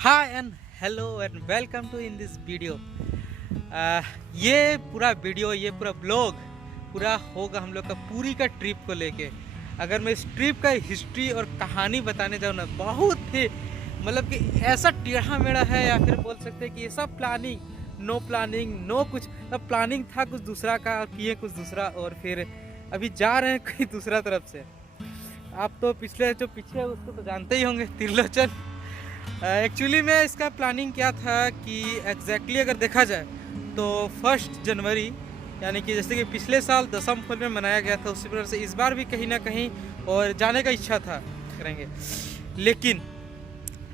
Hi and hello and welcome to in this video. ये पूरा blog पूरा होगा हम लोग का पूरी का ट्रिप को लेके। अगर मैं इस ट्रिप का हिस्ट्री और कहानी बताने जाऊँ ना, बहुत ही मतलब कि ऐसा टेढ़ा मेढ़ा है, या फिर बोल सकते हैं कि ये सब प्लानिंग नो कुछ। अब प्लानिंग था कुछ दूसरा का और किए कुछ दूसरा, और फिर अभी जा रहे हैं कहीं दूसरा तरफ से। आप तो पिछले जो पीछे है उसको तो जानते ही होंगे, त्रिलोचन। एक्चुअली में इसका प्लानिंग क्या था कि एग्जैक्टली अगर देखा जाए तो 1 जनवरी, यानी कि जैसे कि पिछले साल दसम फल में मनाया गया था, उसी प्रकार से इस बार भी कहीं ना कहीं और जाने का इच्छा था करेंगे। लेकिन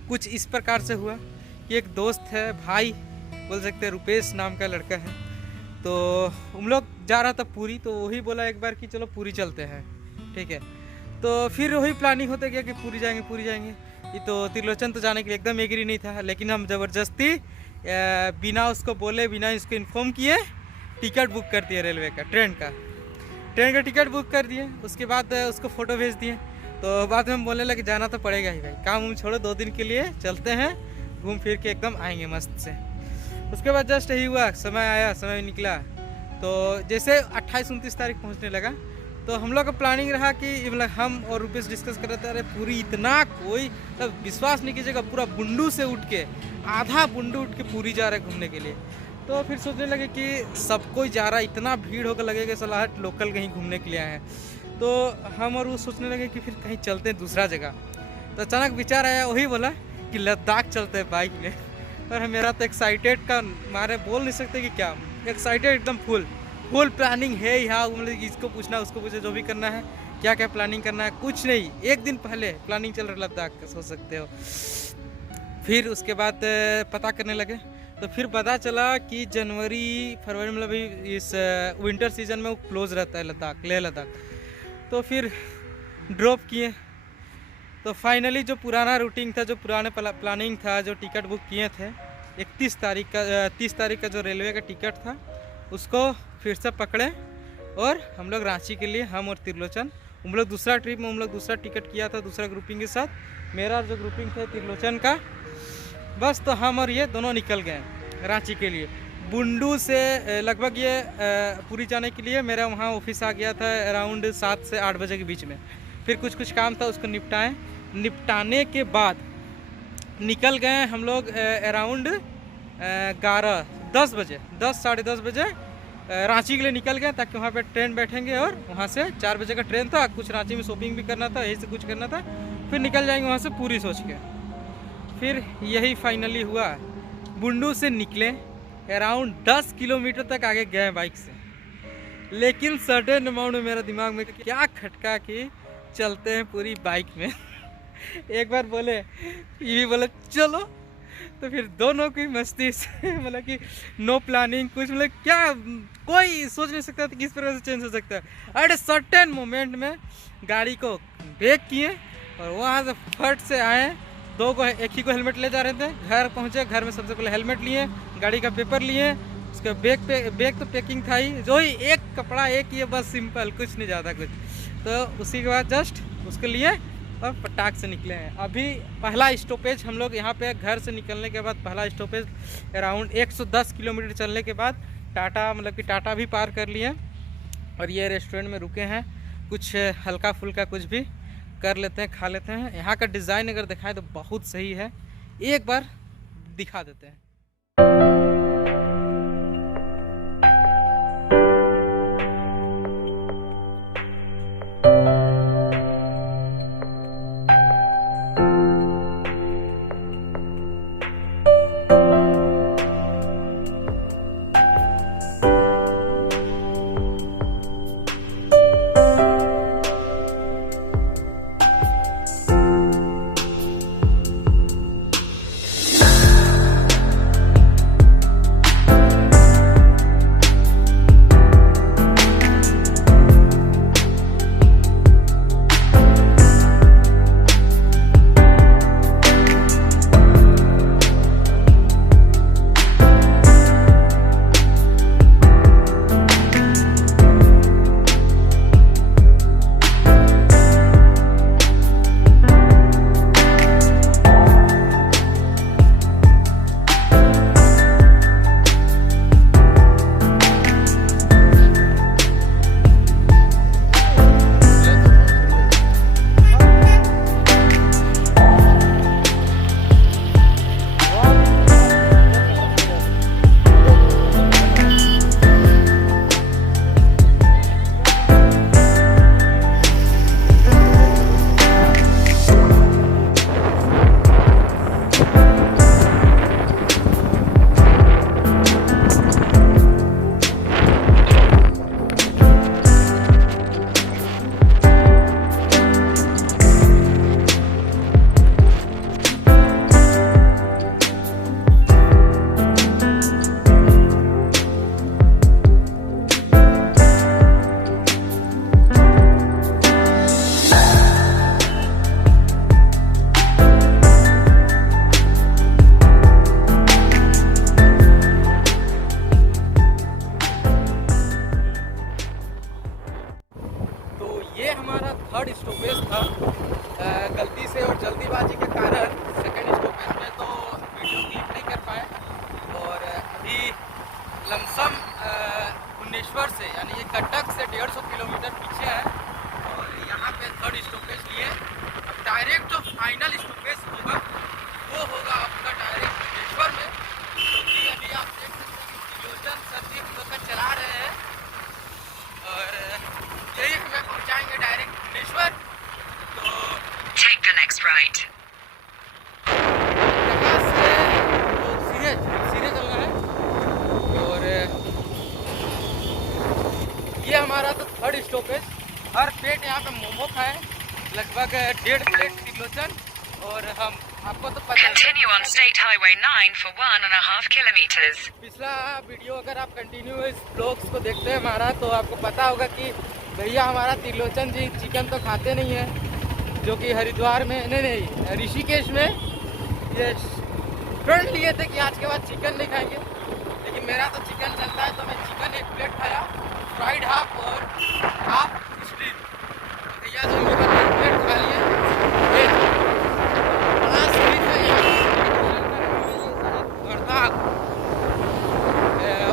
कुछ इस प्रकार से हुआ कि एक दोस्त है, भाई बोल सकते हैं, रुपेश नाम का लड़का है, तो हम लोग जा रहा था पूरी, तो वही बोला एक बार कि चलो पूरी चलते हैं, ठीक है। तो फिर वही प्लानिंग होता गया कि पूरी जाएंगे। ये तो त्रिलोचन तो जाने के लिए एकदम एग्री नहीं था, लेकिन हम ज़बरदस्ती बिना उसको बोले, बिना इसको इन्फॉर्म किए टिकट बुक कर दिए रेलवे का, ट्रेन का टिकट बुक कर दिए। उसके बाद उसको फ़ोटो भेज दिए। तो बाद में हम बोलने लगे जाना तो पड़ेगा ही भाई, काम छोड़ो, 2 दिन के लिए चलते हैं, घूम फिर के एकदम आएंगे मस्त से। उसके बाद जस्ट यही हुआ, समय निकला। तो जैसे 28-29 तारीख पहुँचने लगा, तो हम लोग का प्लानिंग रहा कि मतलब हम और रुपेश डिस्कस कर रहे थे, अरे पूरी इतना कोई तब विश्वास नहीं कीजिएगा, पूरा बुंडू से उठ के, आधा बुंडू उठ के पूरी जा रहे घूमने के लिए। तो फिर सोचने लगे कि सब कोई जा रहा है, इतना भीड़ होकर लगेगा सलाहट लोकल कहीं घूमने के लिए आए हैं। तो हम और वो सोचने लगे कि फिर कहीं चलते हैं दूसरा जगह। तो अचानक विचार आया, वही बोला कि लद्दाख चलते हैं बाइक में। और मेरा तो एक्साइटेड का मारे बोल नहीं सकते कि क्या, एक्साइटेड एकदम फुल प्लानिंग है यहाँ, मतलब इसको पूछना उसको पूछना, जो भी करना है, क्या क्या प्लानिंग करना है, कुछ नहीं, 1 दिन पहले प्लानिंग चल रहा लद्दाख का, सोच सकते हो। फिर उसके बाद पता करने लगे, तो फिर पता चला कि जनवरी फरवरी मतलब इस विंटर सीजन में वो क्लोज रहता है लद्दाख, लेह लद्दाख। तो फिर ड्रॉप किए। तो फाइनली जो पुराना रूटिंग था, जो पुराने प्लानिंग था, जो टिकट बुक किए थे 30 तारीख का जो रेलवे का टिकट था, उसको फिर से पकड़े और हम लोग रांची के लिए, हम और त्रिलोचन, हम लोग दूसरा ट्रिप में हम लोग दूसरा टिकट किया था दूसरा ग्रुपिंग के साथ। मेरा जो ग्रुपिंग था त्रिलोचन का, बस तो हम और ये दोनों निकल गए रांची के लिए। बुंडू से लगभग ये पूरी जाने के लिए मेरा वहाँ ऑफिस आ गया था अराउंड 7 से 8 बजे के बीच में। फिर कुछ काम था, उसको निपटाने के बाद निकल गए हम लोग अराउंड 10 साढ़े 10 बजे रांची के लिए निकल गए, ताकि वहाँ पे ट्रेन बैठेंगे और वहाँ से 4 बजे का ट्रेन था। कुछ रांची में शॉपिंग भी करना था, यही से कुछ करना था, फिर निकल जाएंगे वहाँ से पूरी सोच के। फिर यही फाइनली हुआ, बुंडू से निकले, अराउंड 10 किलोमीटर तक आगे गए बाइक से। लेकिन सडन अमाउंट में मेरा दिमाग में क्या खटका कि चलते हैं पूरी बाइक में। एक बार बोले, ये भी बोले चलो, तो फिर दोनों की मस्ती से मतलब कि नो प्लानिंग कुछ, मतलब क्या कोई सोच नहीं सकता था किस प्रकार से चेंज हो सकता है। एट ए सर्टेन मोमेंट में गाड़ी को ब्रेक किए और वहाँ से फट से आए। एक ही को हेलमेट ले जा रहे थे, घर पहुँचे, घर में सबसे पहले हेलमेट लिए, गाड़ी का पेपर लिए, उसके बैग तो पैकिंग था ही, जो ही एक कपड़ा एक ये बस सिंपल, कुछ नहीं ज़्यादा कुछ। तो उसी के बाद जस्ट उसके लिए और पटाख से निकले हैं। अभी पहला स्टॉपेज हम लोग यहाँ पे, घर से निकलने के बाद पहला स्टॉपेज अराउंड 110 किलोमीटर चलने के बाद टाटा, मतलब कि टाटा भी पार कर लिए और ये रेस्टोरेंट में रुके हैं, कुछ हल्का फुल्का कुछ भी कर लेते हैं, खा लेते हैं। यहाँ का डिज़ाइन अगर दिखाए तो बहुत सही है, एक बार दिखा देते हैं। स्टॉपेज हर प्लेट यहाँ पे मोमो खाए, लगभग 1.5 प्लेट त्रिलोचन। और हम आपको तो पता है पिछला वीडियो अगर आप कंटिन्यू इस ब्लॉग्स को देखते हैं हमारा, तो आपको पता होगा कि भैया हमारा त्रिलोचन जी चिकन तो खाते नहीं है, जो कि हरिद्वार में नहीं ऋषिकेश में ये प्रण लिए थे कि आज के बाद चिकन नहीं खाएंगे। लेकिन मेरा तो चिकन चलता है, तो मैं चिकन 1 प्लेट खाया, फ्राइड हाफ और हाफ स्ट्रीम। भैया जो लोग 1 प्लेट खा लिए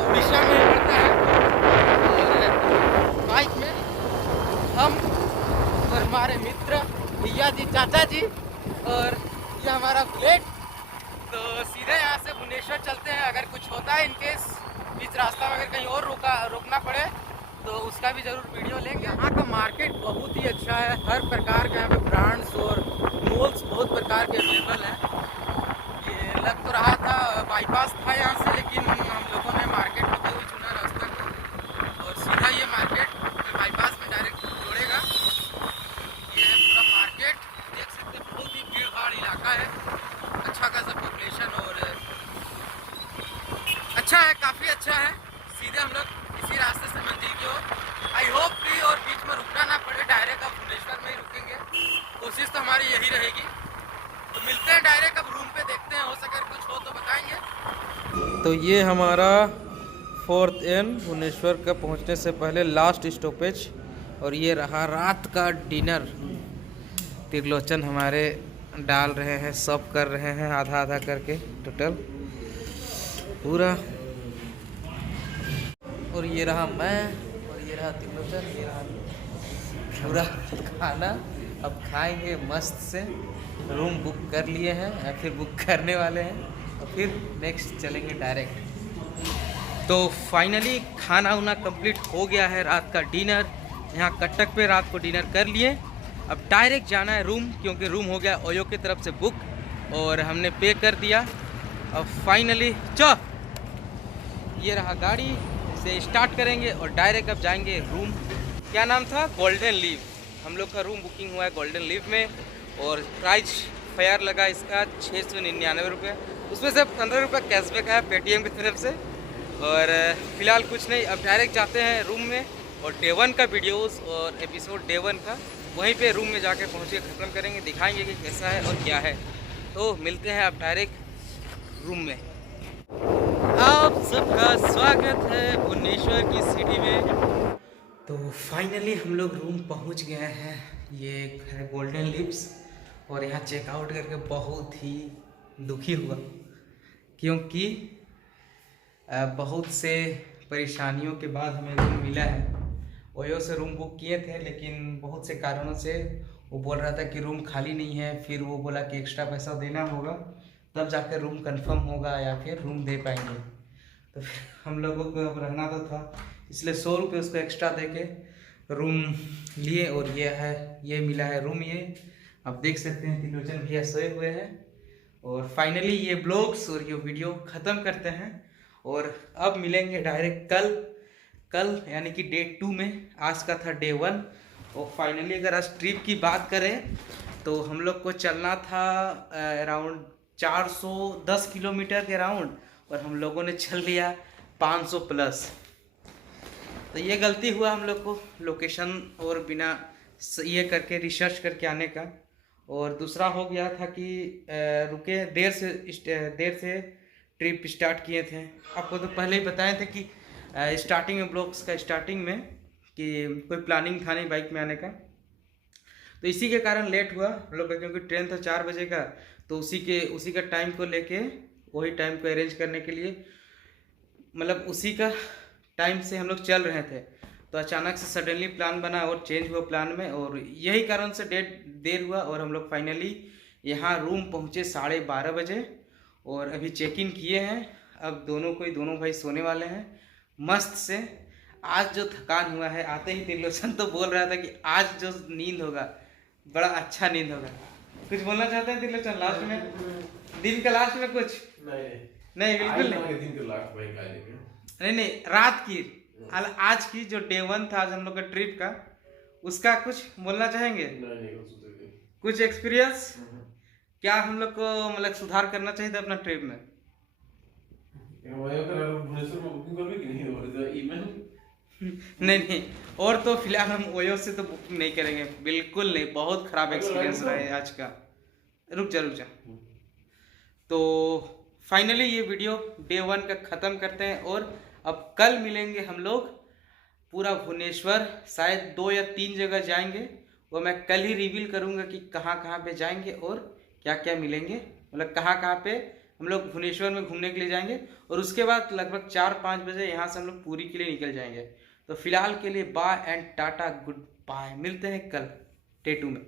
उड़ीसा में पड़ता है। और बाइक में हम और हमारे मित्र भैया जी, चाचा जी और ये हमारा प्लेट, तो सीधे यहाँ से भुवनेश्वर चलते हैं। अगर कुछ होता है इनकेस बीच रास्ता में अगर कहीं और रोकना पड़े तो उसका भी ज़रूर वीडियो लेंगे। यहाँ का मार्केट बहुत ही अच्छा है, हर प्रकार के यहाँ पे ब्रांड्स और मॉल्स बहुत प्रकार के अवेलेबल हैं। ये लग तो रहा था बाईपास था यहाँ से, लेकिन हम लोगों ने मार्केट होते हुए चुना रास्ता को, और सीधा ये मार्केट बाईपास में डायरेक्ट जोड़ेगा। ये पूरा मार्केट देख सकते हैं, बहुत ही भीड़ भाड़ इलाका है, अच्छा खासा पॉपुलेशन और अच्छा है, काफ़ी अच्छा है। सीधे हम लोग इसी रास्ते से मंदिर की ओर, आई होप कि और बीच में रुकना ना पड़े, डायरेक्ट अब भुवनेश्वर में ही रुकेंगे। कोशिश तो हमारी यही रहेगी। तो मिलते हैं डायरेक्ट अब रूम पे, देखते हैं हो सके कुछ हो तो बताएंगे। तो ये हमारा 4th एन भुवनेश्वर का पहुंचने से पहले लास्ट स्टॉपेज, और ये रहा रात का डिनर। त्रिलोचन हमारे डाल रहे हैं, सब कर रहे हैं आधा आधा करके टोटल पूरा। और ये रहा मैं, और ये रहा त्रिलोचन, ये रहा पूरा खाना। अब खाएंगे मस्त से। रूम बुक कर लिए हैं या फिर बुक करने वाले हैं, और फिर नेक्स्ट चलेंगे डायरेक्ट। तो फाइनली खाना उना कंप्लीट हो गया है, रात का डिनर यहाँ कटक पे रात को डिनर कर लिए। अब डायरेक्ट जाना है रूम, क्योंकि रूम हो गया ओयो की तरफ से बुक और हमने पे कर दिया। अब फाइनली ये रहा गाड़ी, से स्टार्ट करेंगे और डायरेक्ट अब जाएंगे रूम। क्या नाम था? Golden leave. हम लोग का रूम बुकिंग हुआ है गोल्डन लीव में, और प्राइस फेयर लगा इसका 699 रुपये। उसमें से 15 रुपये कैशबैक है पेटीएम की तरफ से। और फिलहाल कुछ नहीं, अब डायरेक्ट जाते हैं रूम में, और डे 1 का वीडियोस और एपिसोड डे 1 का वहीं पे रूम में जाके पहुँच के ख़त्म करेंगे, दिखाएंगे कि कैसा है और क्या है। तो मिलते हैं अब डायरेक्ट रूम में। आप सबका स्वागत है भुवनेश्वर की सिटी में। तो फाइनली हम लोग रूम पहुंच गए हैं। ये है गोल्डन लिव्स, और यहाँ चेकआउट करके बहुत ही दुखी हुआ, क्योंकि बहुत से परेशानियों के बाद हमें रूम मिला है। ओयो से रूम बुक किए थे, लेकिन बहुत से कारणों से वो बोल रहा था कि रूम खाली नहीं है। फिर वो बोला कि एक्स्ट्रा पैसा देना होगा, तब जाकर रूम कंफर्म होगा या फिर रूम दे पाएंगे। तो फिर हम लोगों को अब रहना तो था, इसलिए 100 रुपये उसको एक्स्ट्रा दे के रूम लिए। और ये है, ये मिला है रूम। ये आप देख सकते हैं त्रिलोचन भैया सोए हुए हैं। और फाइनली ये ब्लॉग्स और ये वीडियो ख़त्म करते हैं, और अब मिलेंगे डायरेक्ट कल यानी कि डे 2 में। आज का था डे 1। और फाइनली अगर आज ट्रिप की बात करें तो हम लोग को चलना था अराउंड 410 किलोमीटर के अराउंड, और हम लोगों ने चल लिया 500 प्लस। तो ये गलती हुआ हम लोग को लोकेशन और बिना ये करके रिसर्च करके आने का। और दूसरा हो गया था कि रुके देर से ट्रिप स्टार्ट किए थे। आपको तो पहले ही बताए थे कि स्टार्टिंग में ब्लॉग्स का स्टार्टिंग में कि कोई प्लानिंग था नहीं बाइक में आने का, तो इसी के कारण लेट हुआ हम लोग का। क्योंकि ट्रेन था 4 बजे का, तो उसी का टाइम को लेके वही टाइम को अरेंज करने के लिए, मतलब उसी का टाइम से हम लोग चल रहे थे। तो अचानक से सडनली प्लान बना और चेंज हुआ प्लान में, और यही कारण से देर हुआ। और हम लोग फाइनली यहाँ रूम पहुँचे 12:30 बजे, और अभी चेक इन किए हैं। अब दोनों भाई सोने वाले हैं मस्त से। आज जो थकान हुआ है, आते ही त्रिलोचन तो बोल रहा था कि आज जो नींद होगा बड़ा अच्छा नींद होगा। कुछ बोलना चाहते हैं त्रिलोचन लास्ट में? दिन का लास्ट में कुछ नहीं बिल्कुल नहीं, रात की आज की जो डे 1 था आज हम लोग का ट्रिप का, उसका कुछ बोलना चाहेंगे? कुछ एक्सपीरियंस क्या हम लोग को मतलब सुधार करना चाहिए था अपना ट्रिप में? नहीं नहीं, और तो फिलहाल हम ओयो से तो बुकिंग नहीं करेंगे, बिल्कुल नहीं, बहुत खराब एक्सपीरियंस रहा है आज का। रुक जा। तो फाइनली ये वीडियो डे 1 का ख़त्म करते हैं और अब कल मिलेंगे हम लोग। पूरा भुवनेश्वर शायद 2 या 3 जगह जाएंगे, वो मैं कल ही रिवील करूँगा कि कहाँ कहाँ पे जाएंगे और क्या क्या मिलेंगे, मतलब कहाँ कहाँ पे हम लोग भुवनेश्वर में घूमने के लिए जाएंगे। और उसके बाद लगभग 4-5 बजे यहाँ से हम लोग पुरी के लिए निकल जाएंगे। तो फिलहाल के लिए bye and tata, goodbye, मिलते हैं कल डे 2 में।